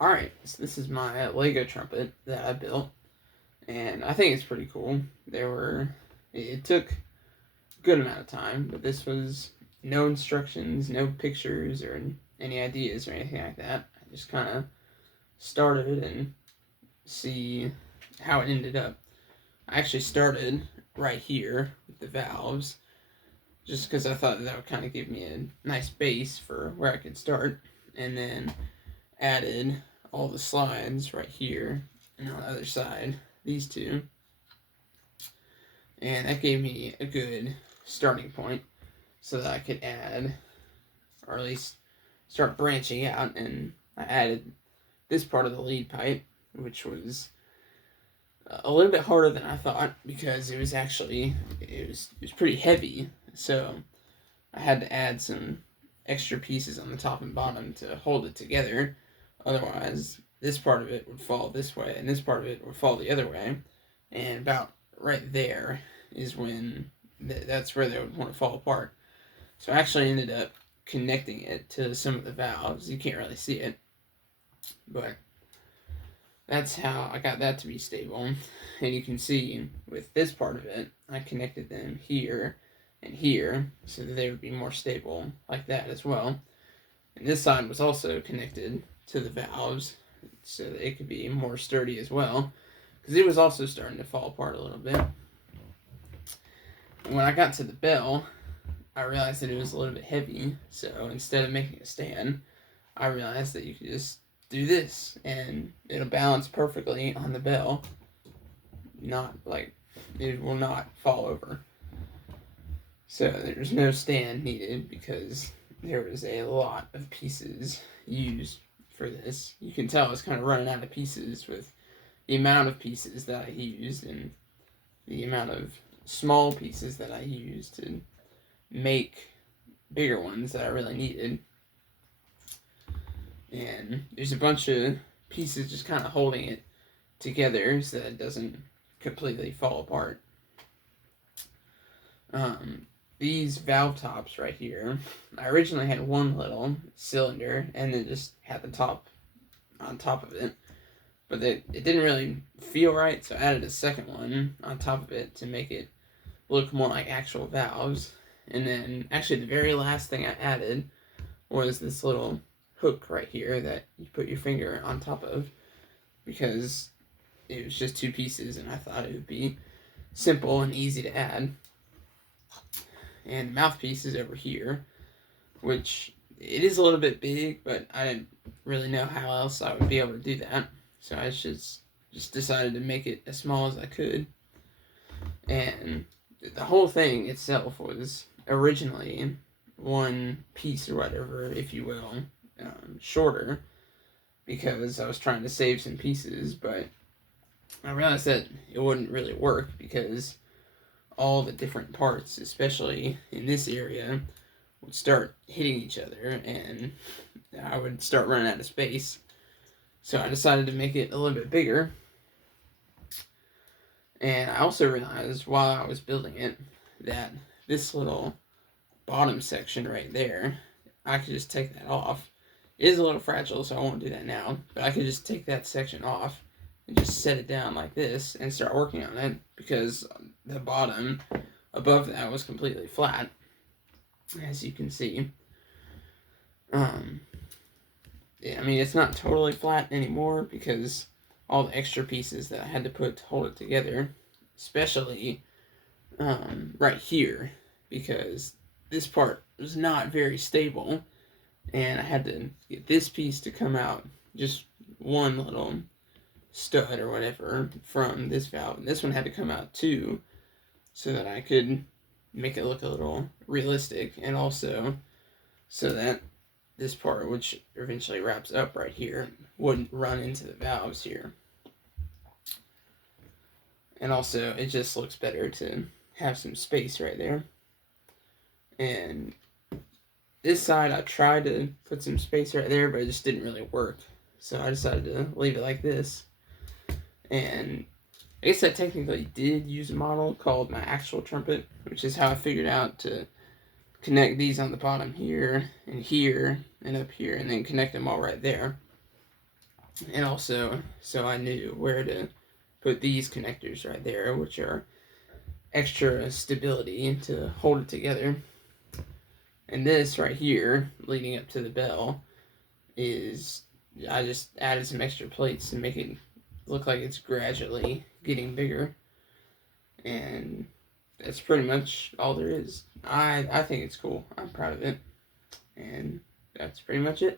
Alright, so this is my LEGO Trumpet that I built, and I think it's pretty cool. It took a good amount of time, but this was no instructions, no pictures, or any ideas or anything like that. I just kind of started and see how it ended up. I actually started right here with the valves, just because I thought that would kind of give me a nice base for where I could start, and then added all the slides right here and on the other side, these two, and that gave me a good starting point so that I could add, or at least start branching out. And I added this part of the lead pipe, which was a little bit harder than I thought because it was pretty heavy, so I had to add some extra pieces on the top and bottom to hold it together. Otherwise, this part of it would fall this way, and this part of it would fall the other way. And about right there is when that's where they would want to fall apart. So I actually ended up connecting it to some of the valves. You can't really see it, but that's how I got that to be stable. And you can see with this part of it, I connected them here and here so that they would be more stable like that as well. And this side was also connected to the valves so that it could be more sturdy as well, because it was also starting to fall apart a little bit. And when I got to the bell, I realized that it was a little bit heavy, so instead of making a stand, I realized that you could just do this and it'll balance perfectly on the bell. It will not fall over. So there's no stand needed because there was a lot of pieces used for this. You can tell I was kind of running out of pieces with the amount of pieces that I used and the amount of small pieces that I used to make bigger ones that I really needed. And there's a bunch of pieces just kind of holding it together so that it doesn't completely fall apart. These valve tops right here, I originally had one little cylinder and then just had the top on top of it, but it didn't really feel right, so I added a second one on top of it to make it look more like actual valves. And then actually the very last thing I added was this little hook right here that you put your finger on top of, because it was just two pieces and I thought it would be simple and easy to add. And the mouthpiece is over here, which it is a little bit big, but I didn't really know how else I would be able to do that. So I just decided to make it as small as I could. And the whole thing itself was originally one piece or whatever, if you will, shorter, because I was trying to save some pieces, but I realized that it wouldn't really work because all the different parts, especially in this area, would start hitting each other and I would start running out of space. So I decided to make it a little bit bigger. And I also realized while I was building it that this little bottom section right there, I could just take that off. It is a little fragile, so I won't do that now, but I could just take that section off and just set it down like this and start working on it, because the bottom above that was completely flat, as you can see. Yeah, I mean, it's not totally flat anymore because all the extra pieces that I had to put to hold it together, especially right here, because this part was not very stable, and I had to get this piece to come out, just one little stud or whatever from this valve, and this one had to come out too, so that I could make it look a little realistic, and also so that this part, which eventually wraps up right here, wouldn't run into the valves here. And also, it just looks better to have some space right there. And this side, I tried to put some space right there, but it just didn't really work. So I decided to leave it like this. And I guess I technically did use a model called my actual trumpet, which is how I figured out to connect these on the bottom here and up here, and then connect them all right there. And also, so I knew where to put these connectors right there, which are extra stability to hold it together. And this right here, leading up to the bell, is I just added some extra plates to make it look like it's gradually getting bigger. And that's pretty much all there is. I think it's cool. I'm proud of it. And that's pretty much it.